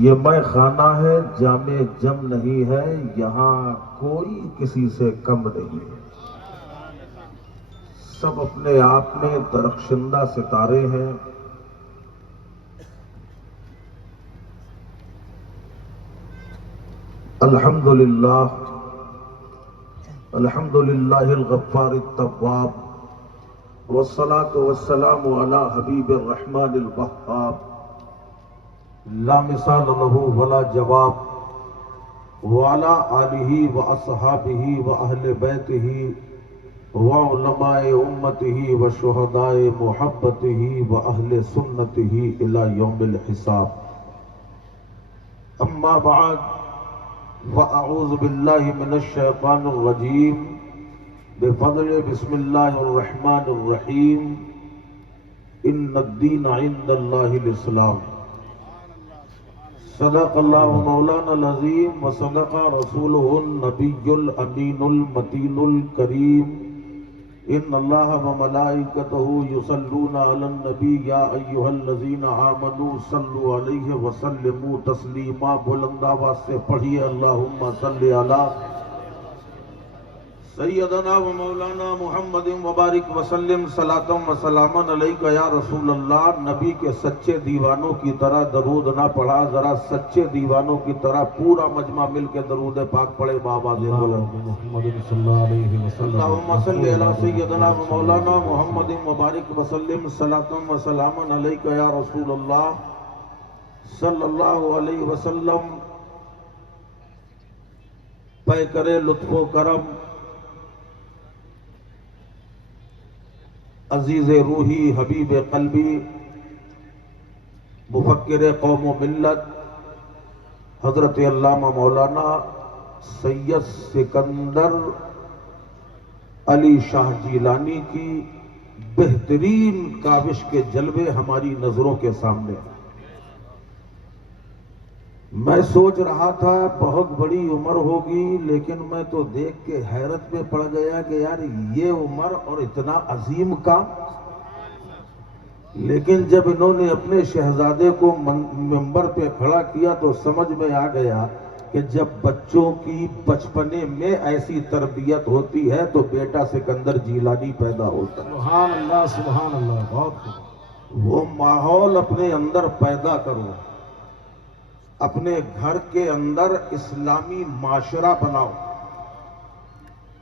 یہ میں خانہ ہے، جامع جم نہیں ہے، یہاں کوئی کسی سے کم نہیں ہے۔ سب اپنے آپ میں درخشندہ ستارے ہیں۔ الحمدللہ الحمدللہ الغفار التواب، والصلاة والسلام علی حبیب الرحمن الوہاب، لا مثال له ولا جواب، وعلى آلہ واصحابہ واہل بیتہ وعلماء امتہ وشہداء محبتہ واہل سنتہ الی یوم الحساب۔ اما بعد فاعوذ باللہ من الشیطان الرجیم، بفضل بسم اللہ الرحمن الرحیم۔ ان الدین عند اللہ الاسلام۔ صدق اللہ مولانا العظیم وصدق رسولہ النبی الامین المتین الکریم۔ ان اللہ وملائکتہ یصلون علی النبی یا ایہا الذین آمنوا صلوا علیہ وسلموا تسلیما۔ بلند آواز سے پڑھیے اللہم صلی علی سیدنا و مولانا محمد مبارک وسلم صلاۃ و سلاما علیک یا رسول اللہ۔ نبی کے سچے دیوانوں کی طرح درود نہ پڑھا، ذرا سچے دیوانوں کی طرح پورا مجمع مل کے درود پاک پڑھے بابا دے بلند محمد صلی اللہ علیہ وسلم۔ اللہم صلی علی سیدنا و مولانا محمد مبارک وسلم صلاۃ و سلاما علیک یا رسول اللہ صلی اللہ علیہ وسلم۔ پے کرے لطف و کرم عزیز روحی حبیب قلبی مفکر قوم و ملت حضرت علامہ مولانا سید سکندر علی شاہ جیلانی کی بہترین کاوش کے جلوے ہماری نظروں کے سامنے۔ میں سوچ رہا تھا بہت بڑی عمر ہوگی، لیکن میں تو دیکھ کے حیرت میں پڑ گیا کہ یار یہ عمر اور اتنا عظیم کام۔ لیکن جب انہوں نے اپنے شہزادے کو منبر پہ کھڑا کیا تو سمجھ میں آ گیا کہ جب بچوں کی بچپنے میں ایسی تربیت ہوتی ہے تو بیٹا سکندر جیلانی پیدا ہوتا ہے۔ سبحان اللہ سبحان اللہ، بہت خوب۔ وہ ماحول اپنے اندر پیدا کرو، اپنے گھر کے اندر اسلامی معاشرہ بناؤ،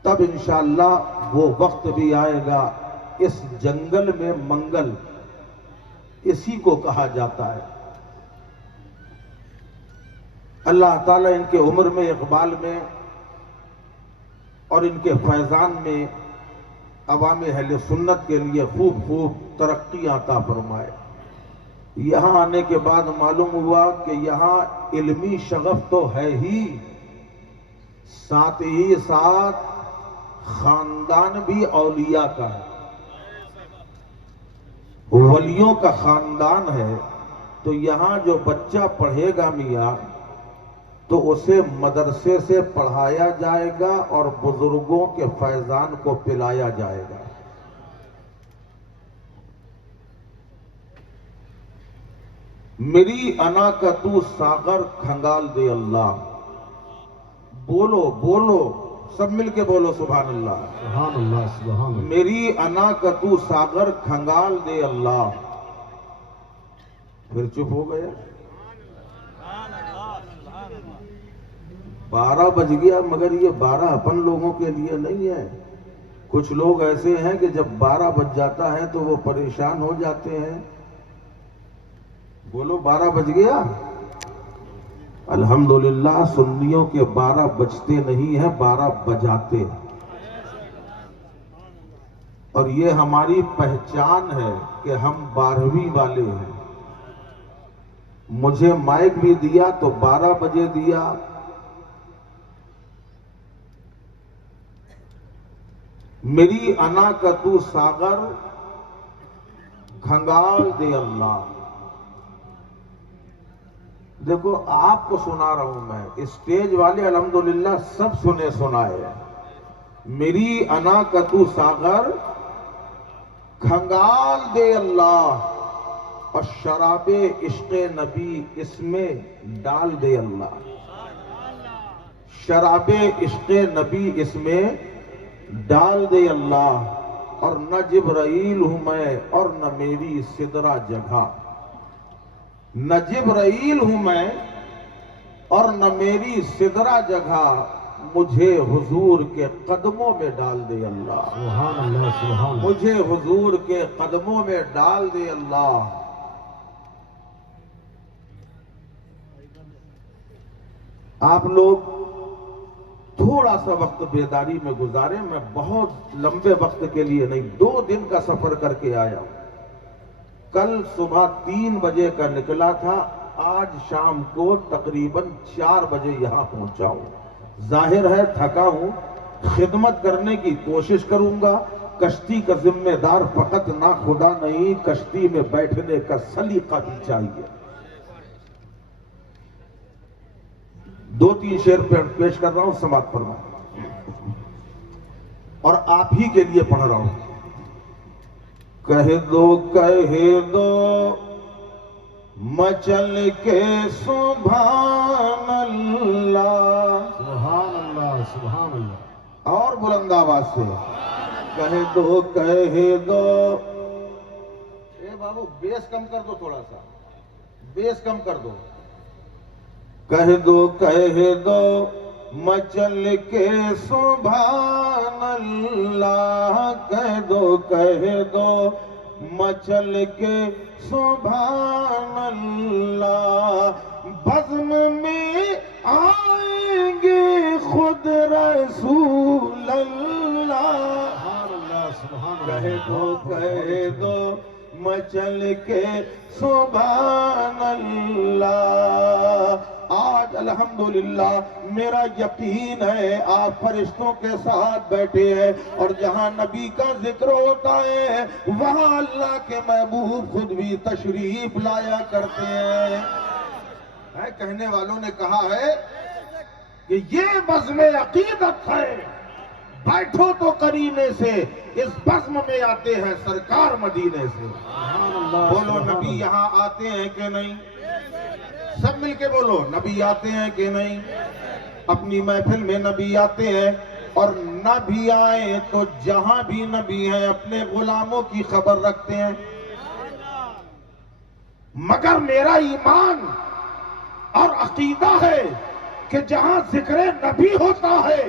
تب انشاءاللہ وہ وقت بھی آئے گا۔ اس جنگل میں منگل اسی کو کہا جاتا ہے۔ اللہ تعالیٰ ان کے عمر میں، اقبال میں اور ان کے فیضان میں عوام اہل سنت کے لیے خوب خوب ترقی عطا فرمائے۔ یہاں آنے کے بعد معلوم ہوا کہ یہاں علمی شغف تو ہے ہی، ساتھ ہی ساتھ خاندان بھی اولیاء کا ہے، ولیوں کا خاندان ہے۔ تو یہاں جو بچہ پڑھے گا میاں تو اسے مدرسے سے پڑھایا جائے گا اور بزرگوں کے فیضان کو پلایا جائے گا۔ میری انا کا تو ساغر کھنگال دے اللہ۔ بولو بولو سب مل کے بولو سبحان اللہ سبحان اللہ سبحان اللہ۔ میری انا کا تو ساغر کھنگال دے اللہ۔ پھر چپ ہو گیا۔ 12 بج گیا، مگر یہ 12 اپن لوگوں کے لیے نہیں ہے۔ کچھ لوگ ایسے ہیں کہ جب 12 بج جاتا ہے تو وہ پریشان ہو جاتے ہیں۔ بولو 12 بج گیا۔ الحمدللہ سنیوں کے 12 بجتے نہیں ہیں، 12 بجاتے۔ اور یہ ہماری پہچان ہے کہ ہم 12ویں والے ہیں۔ مجھے مائک بھی دیا تو 12 بجے دیا۔ میری انا کا تو ساغر کھنگال دے اللہ۔ دیکھو آپ کو سنا رہا ہوں میں، اسٹیج والے الحمدللہ سب سنے سنائے۔ میری انا کا تو ساغر کھنگال دے اللہ۔ اور شراب عشق نبی اس میں ڈال دے اللہ، شراب عشق نبی اس میں ڈال دے اللہ، اور نہ جبرائیل ہوں میں اور نہ میری سدرہ جگہ، نہ جبرائیل ہوں میں اور نہ میری سدرہ جگہ، مجھے حضور کے قدموں میں ڈال دے اللہ، سبحان اللہ سبحان اللہ. مجھے حضور کے قدموں میں ڈال دے اللہ۔ آپ لوگ تھوڑا سا وقت بیداری میں گزارے، میں بہت لمبے وقت کے لیے نہیں، 2 دن کا سفر کر کے آیا ہوں۔ کل صبح 3 بجے کا نکلا تھا، آج شام کو تقریباً 4 بجے یہاں پہنچا ہوں۔ ظاہر ہے تھکا ہوں، خدمت کرنے کی کوشش کروں گا۔ کشتی کا ذمہ دار فقط نہ خدا نہیں، کشتی میں بیٹھنے کا سلیقہ بھی چاہیے۔ 2-3 شعر پیش کر رہا ہوں، سماعت فرمائیں، اور آپ ہی کے لیے پڑھ رہا ہوں۔ کہہ دو مچل کے سبحان اللہ، سبحان اللہ سبحان اللہ. اور بلند آواز سے کہہ دو، اے بابو بیس کم کر دو، تھوڑا سا بیس کم کر دو۔ کہہ دو مچل کے سبحان اللہ، کہہ دو مچل کے سبحان اللہ، بزم میں آئیں گے خود رسول اللہ، سبحان اللہ سبحان کہہ دو مچل کے سبحان اللہ۔ آج الحمدللہ میرا یقین ہے آپ فرشتوں کے ساتھ بیٹھے ہیں، اور جہاں نبی کا ذکر ہوتا ہے وہاں اللہ کے محبوب خود بھی تشریف لایا کرتے ہیں۔ کہنے والوں نے کہا ہے کہ یہ بزم عقیدت ہے، بیٹھو تو قرینے سے، اس بزم میں آتے ہیں سرکار مدینے سے۔ اللہ. بولو نبی یہاں آتے ہیں کہ نہیں؟ سب مل کے بولو، نبی آتے ہیں کہ نہیں؟ اپنی محفل میں نبی آتے ہیں، اور نہ بھی آئے تو جہاں بھی نبی ہیں اپنے غلاموں کی خبر رکھتے ہیں۔ مگر میرا ایمان اور عقیدہ ہے کہ جہاں ذکر نبی ہوتا ہے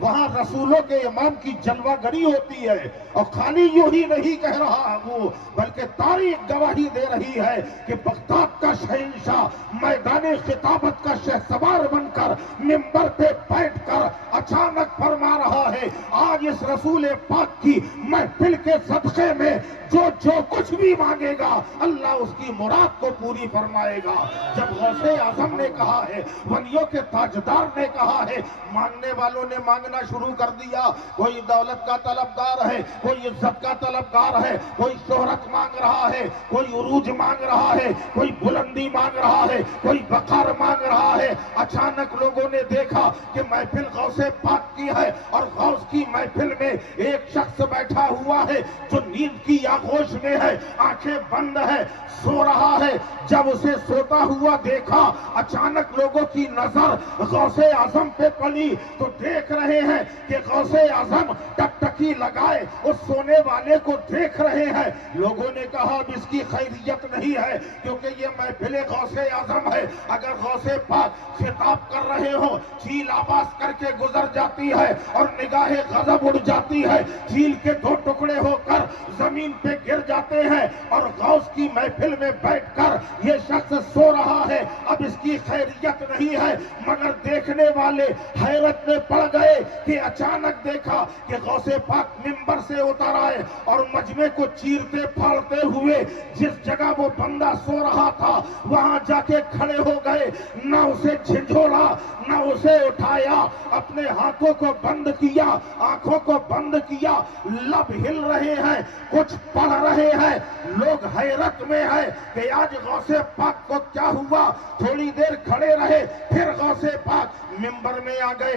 وہاں رسولوں کے امام کی جلوہ گری ہوتی ہے، اور خالی یوں ہی نہیں کہہ رہا وہ، بلکہ تاریخ گواہی دے رہی ہے کہ بغداد کا شہنشاہ میدان خطابت کا شہسوار بن کر منبر پہ بیٹھ کر اچانک فرما رہا ہے، آج اس رسول پاک کی محفل کے صدقے میں جو کچھ بھی مانگے گا اللہ اس کی مراد کو پوری فرمائے گا۔ جب غوث اعظم نے کہا ہے، ولیوں کے تاجدار نے کہا ہے، مانگنے والوں نے مانگنا شروع کر دیا۔ کوئی دولت کا طلبگار ہے، کوئی عزت کا طلبگار ہے، کوئی شہرت مانگ رہا ہے، کوئی عروج مانگ رہا ہے، کوئی بلندی مانگ رہا ہے، کوئی وقار مانگ رہا ہے۔ اچانک لوگوں نے دیکھا کہ محفل غوث پاک کی ہے، اور غوث کی محفل میں ایک شخص بیٹھا ہوا ہے جو نیند کی آغوش میں ہے، آنکھیں بند ہے، سو رہا ہے۔ جب اسے سوتا ہوا دیکھا، اچانک لوگوں کی نظر غوث اعظم پہ پڑی تو دیکھ رہے ہیں کہ غوث اعظم ٹکٹکی لگائے اس سونے والے کو دیکھ رہے ہیں۔ لوگوں نے کہا اب اس کی خیریت نہیں ہے، کیونکہ یہ محفل غوث اعظم ہے، اگر غوث پاک خطاب کر رہے ہوں چیل آواز کر کے گزر جاتی ہے اور نگاہ غضب اڑ جاتی ہے، چیل کے 2 ٹکڑے ہو کر زمین پہ گر جاتے ہیں، اور غوث کی محفل میں بیٹھ کر یہ شخص سو رہا ہے، اب اس کی خیریت نہیں ہے۔ مگر دیکھنے والے حیرت میں پڑ گئے کہ اچانک دیکھا کہ غوث پاک منبر سے اتر آئے، اور مجمع کو چیرتے پھاڑتے ہوئے جس جگہ وہ بندہ سو رہا تھا وہاں جا کے کھڑے ہو گئے، نہ اسے جھنجھوڑا نہ اسے اٹھایا، اپنے ہاتھوں کو بند کیا، آنکھوں کو بند کیا، لب ہل رہے ہیں، کچھ پڑھ رہے ہیں۔ لوگ حیرت میں ہے کہ آج غوث پاک کو کیا ہوا۔ تھوڑی دیر کھڑے رہے، پھر غوث پاک منبر میں آ گئے،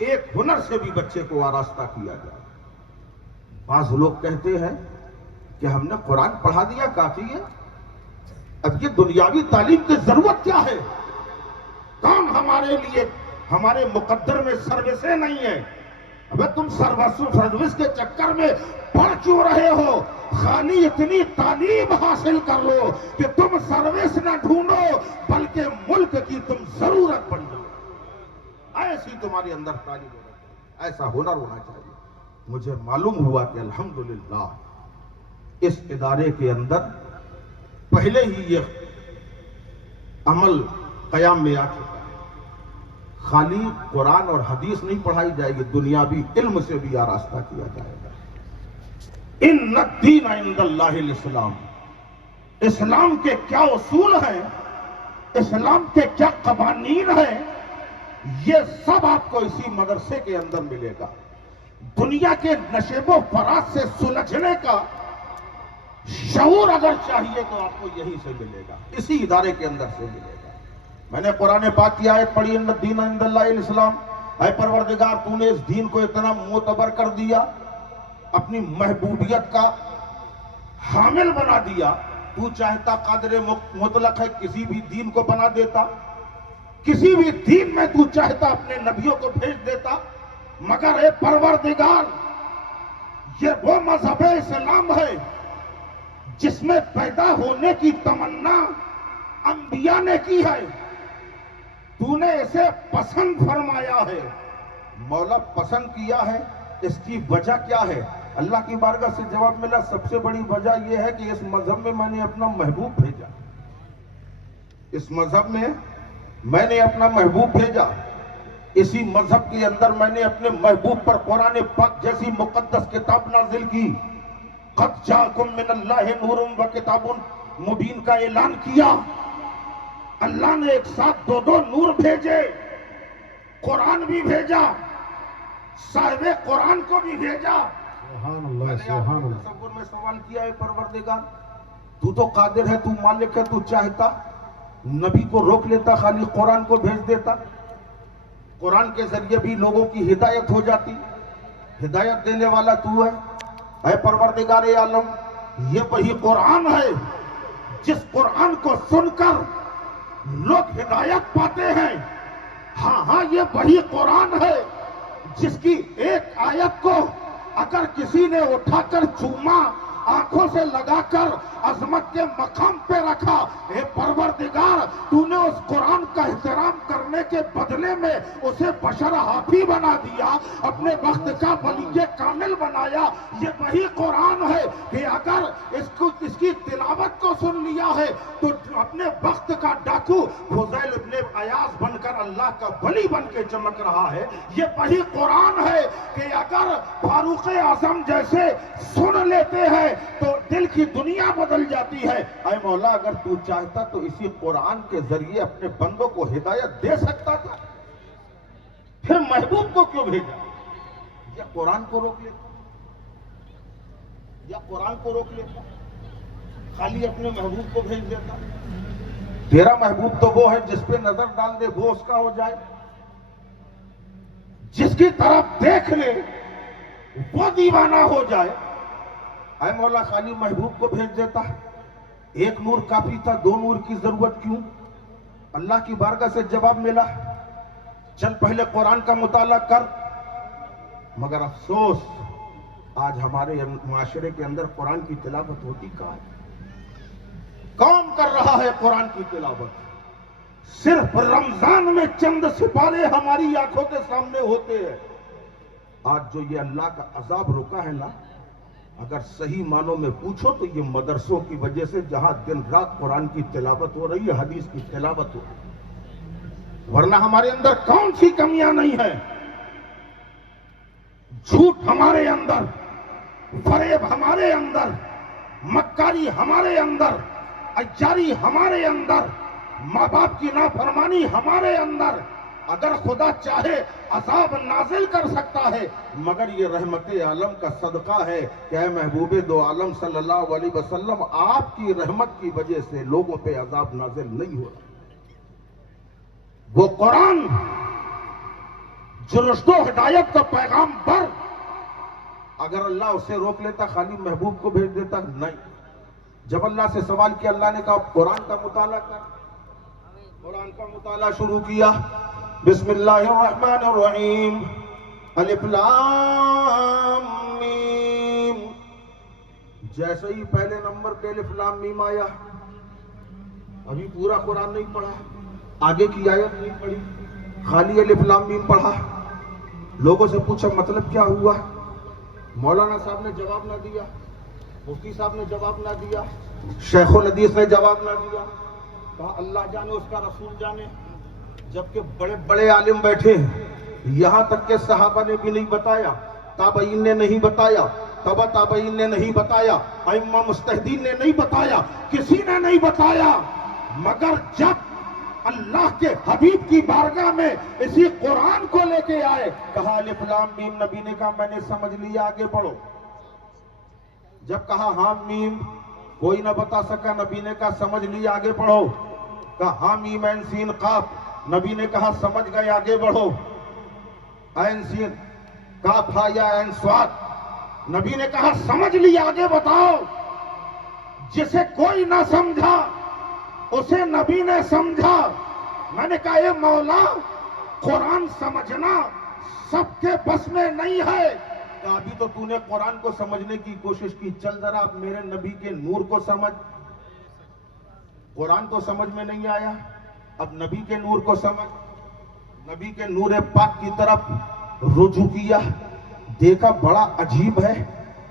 ایک ہنر سے بھی بچے کو آراستہ کیا جائے۔ بعض لوگ کہتے ہیں کہ ہم نے قرآن پڑھا دیا کافی ہے، اب یہ دنیاوی تعلیم کی ضرورت کیا ہے؟ کون ہمارے لیے ہمارے مقدر میں سروسیں نہیں ہیں؟ ابے تم سروس کے چکر میں پڑھ کیوں رہے ہو؟ خالی اتنی تعلیم حاصل کر لو کہ تم سروس نہ ڈھونڈو بلکہ ملک کی تم ضرورت بن جاؤ۔ ایسی تمہارے اندر تعلیم ہونا چاہیے، ایسا ہنر ہونا چاہیے۔ مجھے معلوم ہوا کہ الحمدللہ اس ادارے کے اندر پہلے ہی یہ عمل قیام میں آ چکا ہے۔ خالی قرآن اور حدیث نہیں پڑھائی جائے گی، دنیاوی علم سے بھی آراستہ کیا جائے گا۔ ان الدین عند اللہ الاسلام، اسلام کے کیا اصول ہیں، اسلام کے کیا قوانین ہیں، یہ سب آپ کو اسی مدرسے کے اندر ملے گا۔ دنیا کے نشیب و فراز سے سلجھنے کا شعور اگر چاہیے تو آپ کو یہی سے ملے گا، اسی ادارے کے اندر سے ملے گا۔ میں نے قرآن پاک کی آیت پڑھی، ان الدین عند اللہ الاسلام، اے پروردگار تو نے اس دین کو اتنا معتبر کر دیا، اپنی محبوبیت کا حامل بنا دیا۔ تو چاہتا قادر مطلق ہے، کسی بھی دین کو بنا دیتا، کسی بھی دین میں تو چاہتا اپنے نبیوں کو بھیج دیتا، مگر اے پروردگار یہ وہ مذہب اسلام ہے جس میں پیدا ہونے کی تمنا انبیاء نے کی ہے، تو نے اسے پسند فرمایا ہے۔ مولا پسند کیا ہے، اس کی وجہ کیا ہے؟ اللہ کی بارگاہ سے جواب ملا، سب سے بڑی وجہ یہ ہے کہ اس مذہب میں میں نے اپنا محبوب بھیجا، اس مذہب میں میں نے اپنا محبوب بھیجا، اسی مذہب کے اندر میں نے اپنے محبوب پر قرآن پاک جیسی مقدس کتاب نازل کی۔ قد جاءکم من اللہ نور و کتاب مبین کا اعلان کیا۔ اللہ نے ایک ساتھ دو نور بھیجے، قرآن بھی بھیجا، صاحب قرآن کو بھی بھیجا۔ سبحان اللہ، سبحان اللہ۔ تصور میں سوال کیا ہے، پروردگار تو تو قادر ہے، تو مالک ہے، تو چاہتا نبی کو روک لیتا، خالی قرآن کو بھیج دیتا، قرآن کے ذریعے بھی لوگوں کی ہدایت ہو جاتی۔ ہدایت دینے والا تو ہے، اے پروردگار عالم، یہ وہی قرآن ہے جس قرآن کو سن کر لوگ ہدایت پاتے ہیں۔ ہاں یہ وہی قرآن ہے جس کی ایک آیت کو اگر کسی نے اٹھا کر چوما، آنکھوں سے لگا کر عظمت کے مقام پہ رکھا، اے پروردگار تو نے اس قرآن کا احترام کرنے کے بدلے میں اسے بشر حافی بنا دیا، اپنے وقت کا ولی کامل بنایا۔ یہ وہی قرآن ہے کہ اگر اس کی تلاوت کو سن لیا ہے تو اپنے وقت کا ڈاکو فضیل ابن عیاض بن کر اللہ کا ولی بن کے چمک رہا ہے۔ یہ وہی قرآن ہے کہ اگر فاروق اعظم جیسے سن لیتے ہیں تو دل کی دنیا بدل جاتی ہے۔ اے مولا اگر تو چاہتا تو اسی قرآن کے ذریعے اپنے بندوں کو ہدایت دے سکتا تھا، پھر محبوب کو کیوں بھیجا؟ یا قرآن کو روک لیتا، یا قرآن کو روک لیتا، خالی اپنے محبوب کو بھیج دیتا۔ تیرا محبوب تو وہ ہے جس پہ نظر ڈال دے وہ اس کا ہو جائے، جس کی طرف دیکھ لے وہ دیوانہ ہو جائے۔ اے مولا خالی محبوب کو بھیج دیتا، ایک نور کافی تھا، دو نور کی ضرورت کیوں؟ اللہ کی بارگاہ سے جواب ملا، چل پہلے قرآن کا مطالعہ کر۔ مگر افسوس آج ہمارے معاشرے کے اندر قرآن کی تلاوت ہوتی کہاں ہے؟ کون کر رہا ہے قرآن کی تلاوت؟ صرف رمضان میں چند سپارے ہماری آنکھوں کے سامنے ہوتے ہیں۔ آج جو یہ اللہ کا عذاب رکا ہے نا، اگر صحیح معنوں میں پوچھو تو یہ مدرسوں کی وجہ سے، جہاں دن رات قرآن کی تلاوت ہو رہی ہے، حدیث کی تلاوت ہو رہی ہے، ورنہ ہمارے اندر کون سی کمیاں نہیں ہیں؟ جھوٹ ہمارے اندر، فریب ہمارے اندر، مکاری ہمارے اندر، عیاری ہمارے اندر، ماں باپ کی نافرمانی ہمارے اندر۔ اگر خدا چاہے عذاب نازل کر سکتا ہے، مگر یہ رحمت عالم کا صدقہ ہے کہ اے محبوب دو عالم صلی اللہ علیہ وسلم، آپ کی رحمت کی وجہ سے لوگوں پہ عذاب نازل نہیں ہو رہا۔ وہ قرآن جو رشد و ہدایت کا پیغام پر، اگر اللہ اسے روک لیتا خالی محبوب کو بھیج دیتا؟ نہیں. جب اللہ سے سوال کیا، اللہ نے کہا قرآن کا مطالعہ کر. قرآن کا مطالعہ شروع کیا. بسم اللہ الرحمن الرحیم، الف لام میم. جیسے ہی پہلے نمبر پہ الف لام میم آیا، ابھی پورا قرآن نہیں پڑھا، آگے کی آیت نہیں پڑھی، خالی الف لام میم پڑھا. لوگوں سے پوچھا مطلب کیا ہوا؟ مولانا صاحب نے جواب نہ دیا، مفتی صاحب نے جواب نہ دیا، شیخ الحدیث نے جواب نہ دیا. کہا اللہ جانے، اس کا رسول جانے. جبکہ بڑے بڑے عالم بیٹھے ہیں، یہاں تک کہ صحابہ نے بھی نہیں بتایا، تابعین نے نہیں بتایا، تبع تابعین نے نہیں بتایا، ائمہ مجتہدین نے نہیں بتایا، کسی نے نہیں بتایا. مگر جب اللہ کے حبیب کی بارگاہ میں اسی قرآن کو لے کے آئے، کہا الف لام میم، نبی نے کہا میں نے سمجھ لیا، آگے پڑھو. جب کہا ہاں میم، کوئی نہ بتا سکا، نبی نے کہا سمجھ لیا، آگے پڑھو. کہا ہاں میم عین سین قاف، نبی نے کہا سمجھ گئے، آگے بڑھو. عین سین قاف ہا یا عین صاد، نبی نے کہا سمجھ لیا، آگے بتاؤ. جسے کوئی نہ سمجھا اسے نبی نے سمجھا. میں نے کہا اے مولا، قرآن سمجھنا سب کے بس میں نہیں ہے. کہ ابھی تو تو نے قرآن کو سمجھنے کی کوشش کی، چل ذرا اب میرے نبی کے نور کو سمجھ. قرآن تو سمجھ میں نہیں آیا، اب نبی کے نور کو سمجھ. نبی کے نور پاک کی طرف رجوع کیا، دیکھا بڑا عجیب ہے،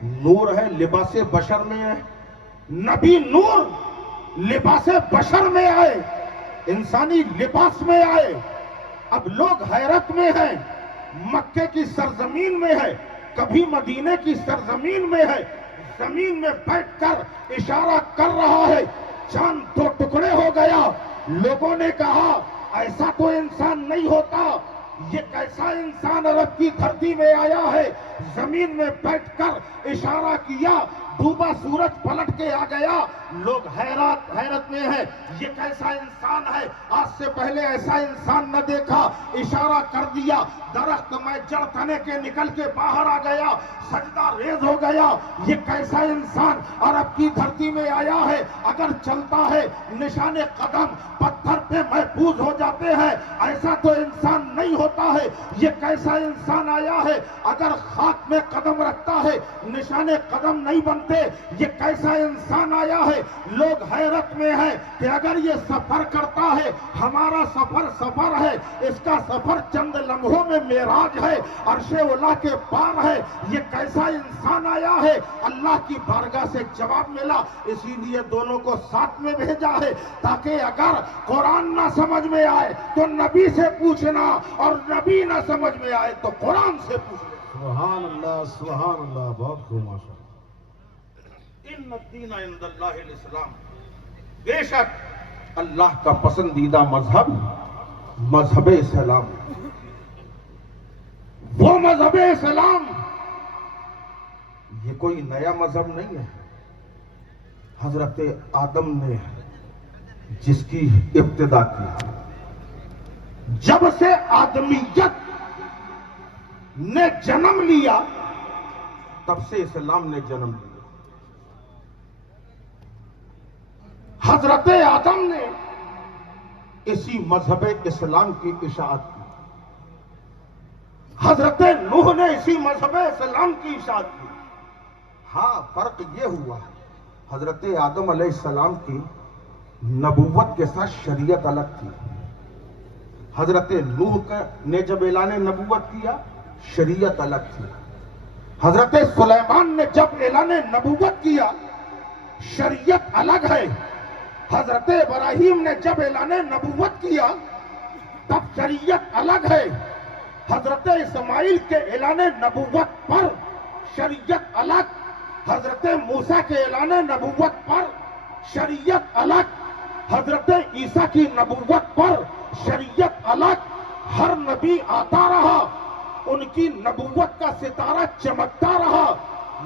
نور ہے لباس بشر میں ہے. نبی نور لباس بشر میں آئے، انسانی لباس میں آئے. اب لوگ حیرت میں ہیں، مکے کی سرزمین میں ہے، کبھی مدینے کی سرزمین میں ہے، زمین میں بیٹھ کر اشارہ کر رہا ہے، چاند دو ٹکڑے ہو گیا. لوگوں نے کہا ایسا تو انسان نہیں ہوتا، یہ کیسا انسان عرب کی دھرتی میں آیا ہے. زمین میں بیٹھ کر اشارہ کیا، ڈوبا سورج پلٹ کے آ گیا. لوگ حیرت میں ہیں، یہ کیسا انسان ہے، آج سے پہلے ایسا انسان نہ دیکھا. اشارہ کر دیا، درخت میں جڑ تنے کے نکل کے باہر آ گیا، سجدہ ریز ہو گیا. یہ کیسا انسان عرب کی دھرتی میں آیا ہے، اگر چلتا ہے نشان قدم پتھر پہ محفوظ ہو جاتے ہیں، ایسا تو انسان نہیں ہوتا ہے. یہ کیسا انسان آیا ہے، اگر خاک میں قدم رکھتا ہے نشان قدم نہیں بنتے. یہ کیسا انسان آیا ہے. لوگ حیرت میں ہیں کہ اگر یہ سفر کرتا ہے، ہمارا سفر ہے، اس کا سفر چند لمحوں میں معراج ہے، عرش اولا کے پار ہے. یہ کیسا انسان آیا ہے. اللہ کی بارگاہ سے جواب ملا، اسی لیے دونوں کو ساتھ میں بھیجا ہے تاکہ اگر قرآن نہ سمجھ میں آئے تو نبی سے پوچھنا، اور نبی نہ سمجھ میں آئے تو قرآن سے پوچھنا. سبحان اللہ، سبحان اللہ، بہت خوب، ماشاء اللہ. ان الدین عند اللہ الاسلام، بے شک اللہ کا پسندیدہ مذہب اسلام. وہ مذہب اسلام یہ کوئی نیا مذہب نہیں ہے. حضرت آدم نے جس کی ابتدا کی، جب سے آدمیت نے جنم لیا تب سے اسلام نے جنم لیا. حضرت آدم نے اسی مذہب اسلام کی اشاعت کی، حضرت نوح نے اسی مذہب اسلام کی اشاعت کی. ہاں فرق یہ ہوا، حضرت آدم علیہ السلام کی نبوت کے ساتھ شریعت الگ تھی. حضرت نوح نے جب اعلان نبوت کیا شریعت الگ تھی. حضرت سلیمان نے جب اعلان نبوت کیا شریعت الگ ہے. حضرت ابراہیم نے جب اعلان نبوت کیا تب شریعت الگ ہے. حضرت اسماعیل کے اعلان نبوت پر شریعت الگ، حضرت موسیٰ کے اعلان نبوت پر شریعت الگ، حضرت عیسیٰ کی نبوت پر شریعت الگ. ہر نبی آتا رہا، ان کی نبوت کا ستارہ چمکتا رہا،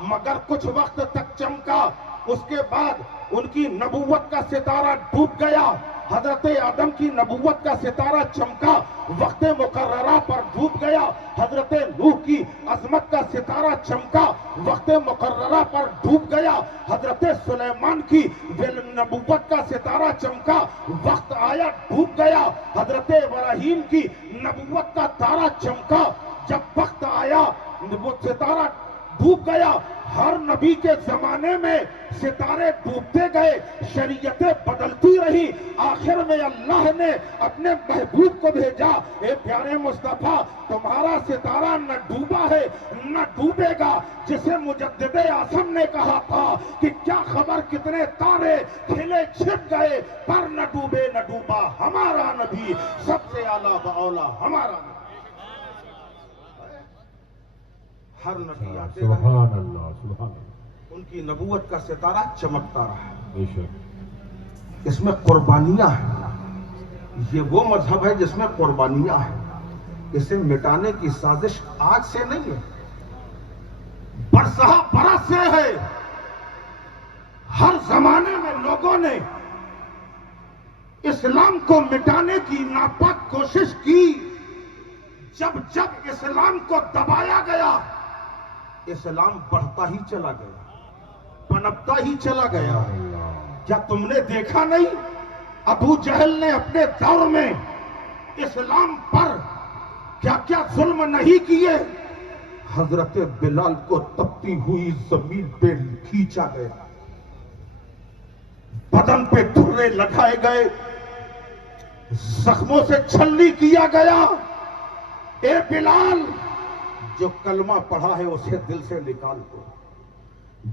مگر کچھ وقت تک چمکا، اس کے بعد ان کی نبوت کا ستارہ ڈوب گیا. حضرت آدم کی نبوت کا ستارہ چمکا، وقت مقررہ پر ڈوب گیا۔ حضرت نوح کی عظمت کا ستارہ چمکا، وقت مقررہ پر ڈوب گیا۔ حضرت سلیمان کی نبوت کا ستارہ چمکا، وقت آیا ڈوب گیا۔ حضرت ابراہیم کی نبوت کا تارا چمکا، جب وقت آیا وہ ستارہ ڈوب گیا۔ ہر نبی کے زمانے میں ستارے ڈوبتے گئے، شریعتیں بدلتی رہی، آخر میں اللہ نے اپنے محبوب کو بھیجا، اے پیارے مصطفیٰ تمہارا ستارہ نہ ڈوبا ہے نہ ڈوبے گا۔ جسے مجدد اعظم نے کہا تھا کہ کیا خبر کتنے تارے کھلے چھپ گئے پر نہ ڈوبے نہ ڈوبا ہمارا نبی، سب سے اعلیٰ باولا ہمارا نبی۔ ہر نبی آتے رہے، سبحان اللہ سبحان اللہ، ان کی نبوت کا ستارہ چمکتا رہا۔ بے شک اس میں قربانیاں ہیں، یہ وہ مذہب ہے جس میں قربانیاں ہیں۔ اسے مٹانے کی سازش آج سے نہیں ہے، برسہ برس سے ہے۔ ہر زمانے میں لوگوں نے اسلام کو مٹانے کی ناپاک کوشش کی۔ جب جب اسلام کو دبایا گیا، اسلام بڑھتا ہی چلا گیا، پنپتا ہی چلا گیا۔ کیا تم نے دیکھا نہیں ابو جہل نے اپنے دور میں اسلام پر کیا کیا ظلم نہیں کیے؟ حضرت بلال کو تپتی ہوئی زمین پہ کھینچا گیا، بدن پہ ٹھرے لگائے گئے، زخموں سے چھلنی کیا گیا۔ اے بلال، جو کلمہ پڑھا ہے اسے دل سے نکال دو۔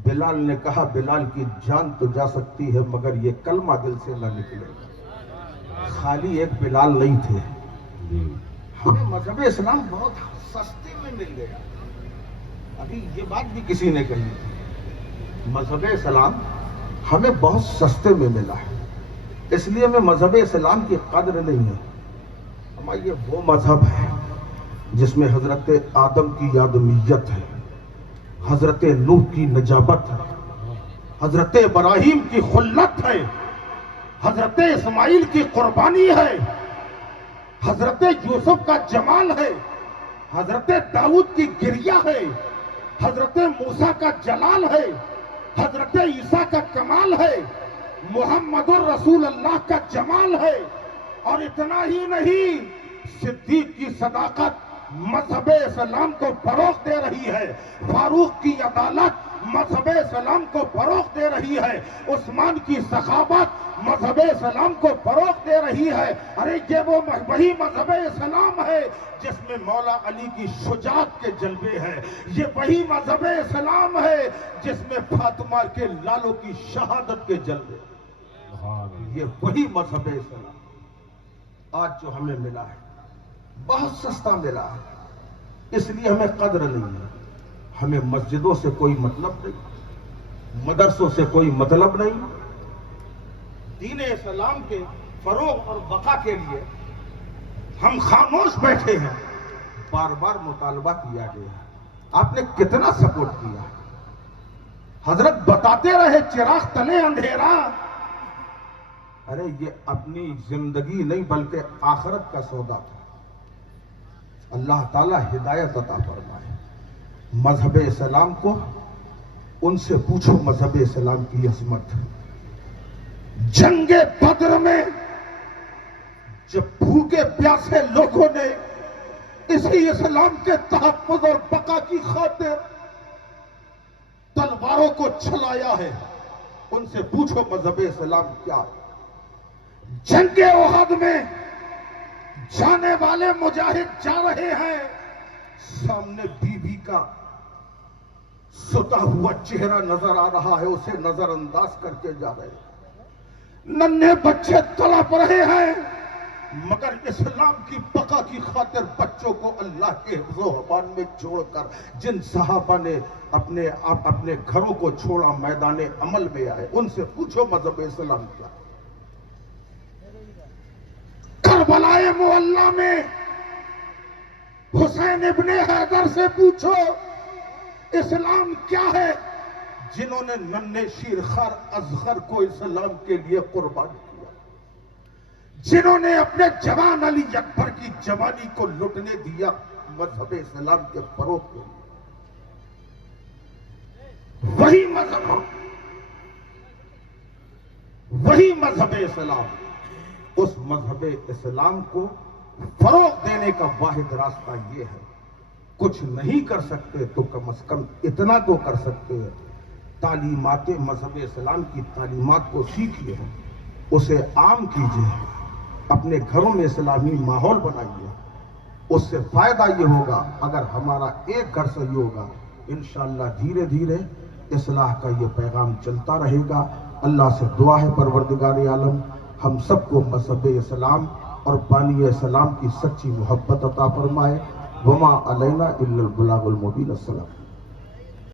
بلال نے کہا بلال کی جان تو جا سکتی ہے مگر یہ کلمہ دل سے نہ نکلے گا۔ خالی ایک بلال نہیں تھے، ہمیں مذہب اسلام بہت سستے میں مل گیا۔ ابھی یہ بات بھی کسی نے کہی، مذہب اسلام ہمیں بہت سستے میں ملا ہے، اس لیے ہمیں مذہب اسلام کی قدر نہیں ہے۔ ہمارا یہ وہ مذہب ہے جس میں حضرت آدم کی آدمیت ہے، حضرت نوح کی نجابت ہے، حضرت ابراہیم کی خلت ہے، حضرت اسماعیل کی قربانی ہے، حضرت یوسف کا جمال ہے، حضرت داؤد کی گریہ ہے، حضرت موسیٰ کا جلال ہے، حضرت عیسیٰ کا کمال ہے، محمد الرسول اللہ کا جمال ہے۔ اور اتنا ہی نہیں، صدیق کی صداقت مذہب اسلام کو فروغ دے رہی ہے، فاروق کی عدالت مذہب اسلام کو فروغ دے رہی ہے، عثمان کی سخاوت مذہب اسلام کو فروغ دے رہی ہے۔ ارے یہ وہ وہی مذہب اسلام ہے جس میں مولا علی کی شجاعت کے جلوے ہیں، یہ وہی مذہب اسلام ہے جس میں فاطمہ کے لالوں کی شہادت کے جلوے، یہ وہی مذہب اسلام آج جو ہمیں ملا ہے بہت سستا ملا ہے، اس لیے ہمیں قدر نہیں ہے۔ ہمیں مسجدوں سے کوئی مطلب نہیں، مدرسوں سے کوئی مطلب نہیں، دین اسلام کے فروغ اور بقا کے لیے ہم خاموش بیٹھے ہیں۔ بار بار مطالبہ کیا گیا، آپ نے کتنا سپورٹ کیا؟ حضرت بتاتے رہے چراغ تلے اندھیرا۔ ارے یہ اپنی زندگی نہیں بلکہ آخرت کا سودا تھا۔ اللہ تعالیٰ ہدایت عطا فرمائے۔ مذہب اسلام کو ان سے پوچھو مذہب اسلام کی عظمت۔ جنگ بدر میں جب بھوکے پیاسے لوگوں نے اسی اسلام کے تحفظ اور بقا کی خاطر تلواروں کو چلایا ہے، ان سے پوچھو مذہب اسلام کیا۔ جنگ احد میں جانے والے مجاہد جا رہے ہیں، سامنے بیوی کا ستا ہوا چہرہ نظر آ رہا ہے، اسے نظر انداز کر کے جا رہے ہیں، ننھے بچے تڑپ رہے ہیں، مگر اسلام کی بقا کی خاطر بچوں کو اللہ کے حفظ و امان میں چھوڑ کر جن صحابہ نے اپنے گھروں کو چھوڑا میدان عمل میں آئے، ان سے پوچھو مذہب اسلام کیا۔ کربلائے معلی میں حسین ابن حیدر سے پوچھو اسلام کیا ہے، جنہوں نے ننھے شیرخوار اصغر کو اسلام کے لیے قربان کیا۔ جنہوں نے اپنے جوان علی اکبر کی جوانی کو لٹنے دیا مذہب اسلام کے فروغ کے لیے، وہی مذہب اسلام، اس مذہب اسلام کو فروغ دینے کا واحد راستہ یہ ہے، کچھ نہیں کر سکتے تو کم از کم اتنا تو کر سکتے ہیں، تعلیمات مذہب اسلام کی تعلیمات کو سیکھیے، اسے عام کیجیے، اپنے گھروں میں اسلامی ماحول بنائیے، اس سے فائدہ یہ ہوگا اگر ہمارا ایک گھر صحیح ہوگا، انشاءاللہ دھیرے دھیرے اصلاح کا یہ پیغام چلتا رہے گا۔ اللہ سے دعا ہے پروردگار عالم ہم سب کو مذہب اسلام اور بانی اسلام کی سچی محبت عطا فرمائے۔ وما علینا الا البلاغ المبین۔ السلام۔